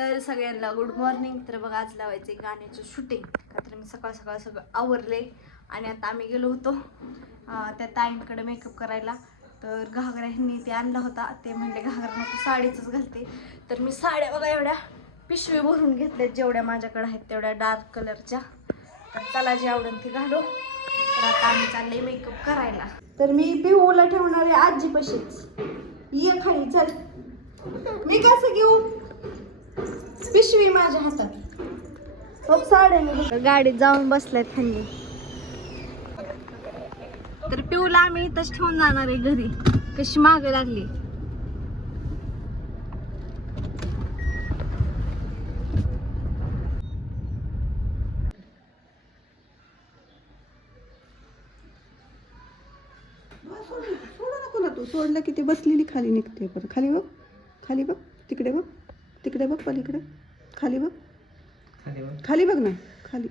तर सगळ्यांना good morning. तर बघा आज लावायचे गाण्याचं शूटिंग. तर मी सकाळ सकाळ सगळं आवरले आणि आता आम्ही गेलो होतो त्या ताईंकडे मेकअप करायला. तर घागरा ह्यांनी ते आणला होता. ते म्हणले घागरा नको साडीच घालते. तर मी साड्या बघा एवढ्या पिशवी भरून घेतल्यात जेवढ्या माझ्याकडे आहेत तेवढ्या डार्क कलरच्या. तर चला जी आवडेल ती घालू. तर आता आम्ही चालले मेकअप करायला. तर मी पिहूला ठेवणार आहे आजीपाशीच. ये खाली चल. मी कसं घेऊ पिशवी माझ्या हातात. मग साड्या गाडीत जाऊन बसल्यात त्यांनी. तर पिऊला आम्ही इथंच ठेवून जाणार आहे घरी. कशी मागे लागली. तू सोडलं की ती बसलेली खाली निघते. पण खाली बघ, खाली बघ, तिकडे बघ, तिकडे बघ, पलीकडे खाली बघ, खाली बघ ना, खाली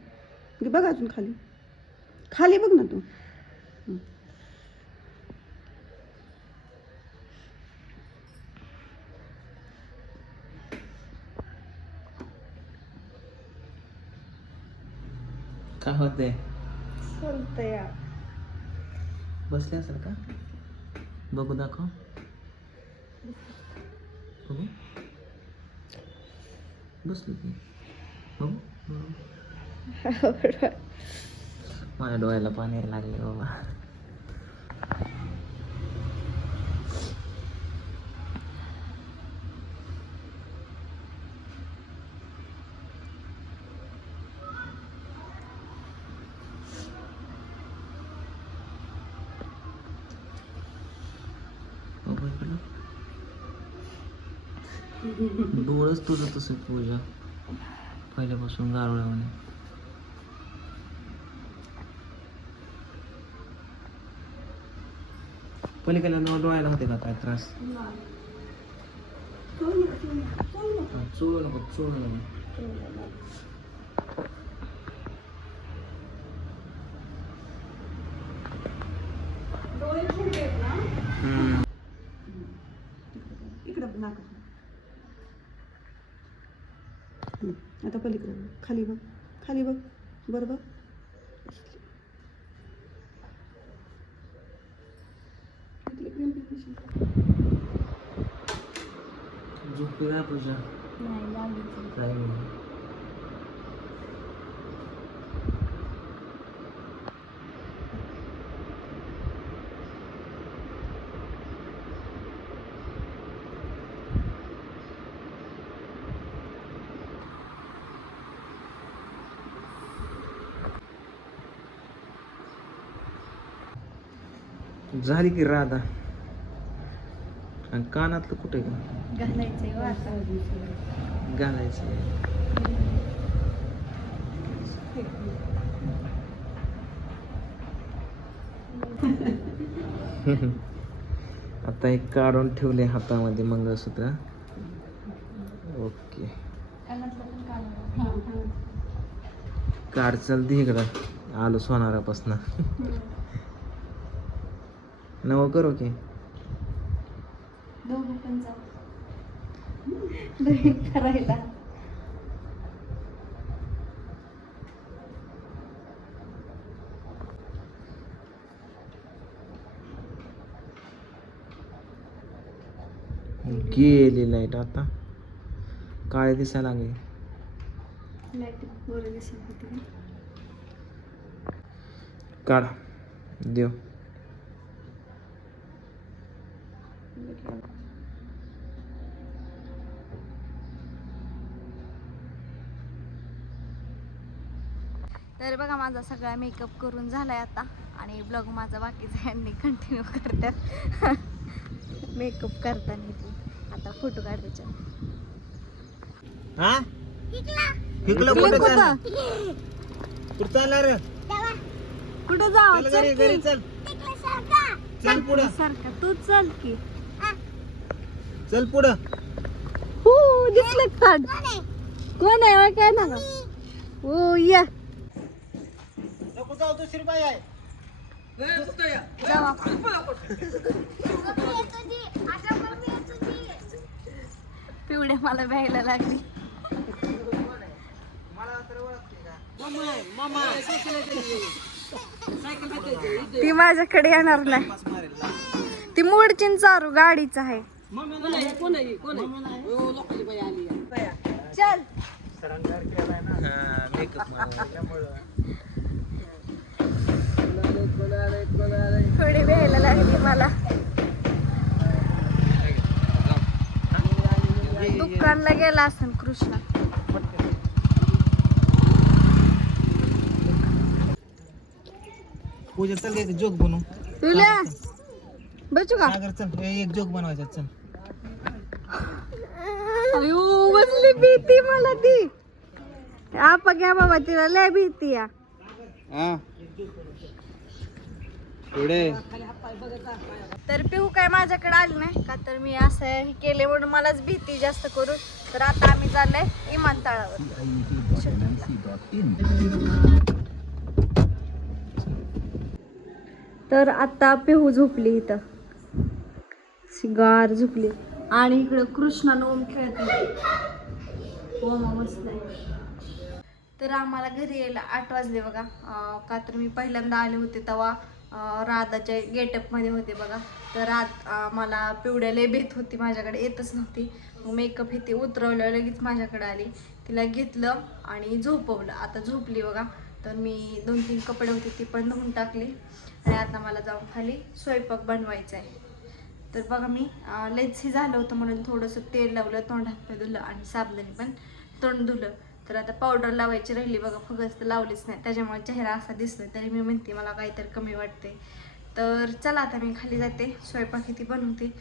बघ, अजून खाली खाली बघ ना तू. काय होते चालतंय. बसले असेल का? बघू दाखव. बघू बसली की बघू. माझ्या डोळ्याला पाणी यायला लागले बाबा. डोळच तुझं तसं पूजा पहिल्यापासून गारवल्याने. पलीकडे डोळ्याला होते का काय त्रास? चोळू नको, चोळू नको. आता पलीकडे खाली बघ, खाली बघ, बरोबर. झोपली का पूजा? काय झाली की राधा. आणि कानातलं कुठे का घालायचंय घालायचं? आता एक काढून ठेवले हातामध्ये मंगळसूत्र. ओके काढ. चल दे इकडं. आलो सोनारापासनं. नवं करू की दोघं पण जाऊ करायला. गेली लाईट. आता काळे दिसायला लागले. काढ देव. तर बघा माझा सगळा मेकअप करून झालाय आता. आणि ब्लॉग माझा बाकीचा यांनी कंटिन्यू करतात. मेकअप करताना ती आता फोटो काढायचा. हा कुठं जाऊ? चल पुढं. सारखा तू चल की. चल पुढं. हो दिसलं कार्ड. कोण आहे काय ना? हो या नको जाऊ. दुसरी बाई आहे. जावा. पिवड्या मला भ्यायला लागली. ती माझ्याकडे येणार नाही. ती मोडची चारू गाडीच आहे. चल थोडी वेळेला लागली मला. दुकानला गेला असेल कृष्णा. पूजा चल एक जोक बनवू. तुला बचू का? सागर चल एक जोक बनवायचा चल. अयो बसली भीती मला ती. आपा घ्या बाबा तिला लय भीती या. पुढे तर पिहू काय माझ्याकडे आली नाही का तर मी असं हे केले म्हणून मलाच भीती जास्त करून. तर आता आम्ही चाललोय विमानतळावर. तर आता पिहू झोपली इथं शिगार झोपली आणि इकडं कृष्णा ओम खेळत ओमा बसलाय. तर आम्हाला घरी यायला 8 वाजले बघा. का तर मी पहिल्यांदा आले होते तेव्हा राधाच्या गेटअपमध्ये होते बघा. तर मला पिवड्या लय भेट होती, माझ्याकडे येतच नव्हती. मग मेकअप हे ते उतरवलं लगेच माझ्याकडे आली. तिला घेतलं आणि झोपवलं. आता झोपली बघा. तर मी 2-3 कपडे होते ती पण धुवून टाकली आणि आता मला जाऊन खाली स्वयंपाक बनवायचा आहे. तर बघा मी लयच झालं होतं म्हणून थोडंसं तेल लावलं, तोंडात धुलं आणि साबणाने पण तोंड धुलं. तर आता पावडर लावायची राहिली बघा, फगच तर लावलीच नाही त्याच्यामुळे चेहरा असा दिसतोय. तरी मी म्हणते मला काहीतरी कमी वाटते. तर चला आता मी खाली जाते, स्वयंपाक किती बनवते.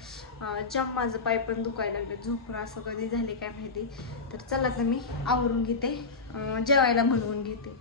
जम माझं पाय पण दुखायला लागले झोपून, असं कधी झाले काय माहिती. तर चला आता मी आवरून घेते, जेवायला बनवून घेते.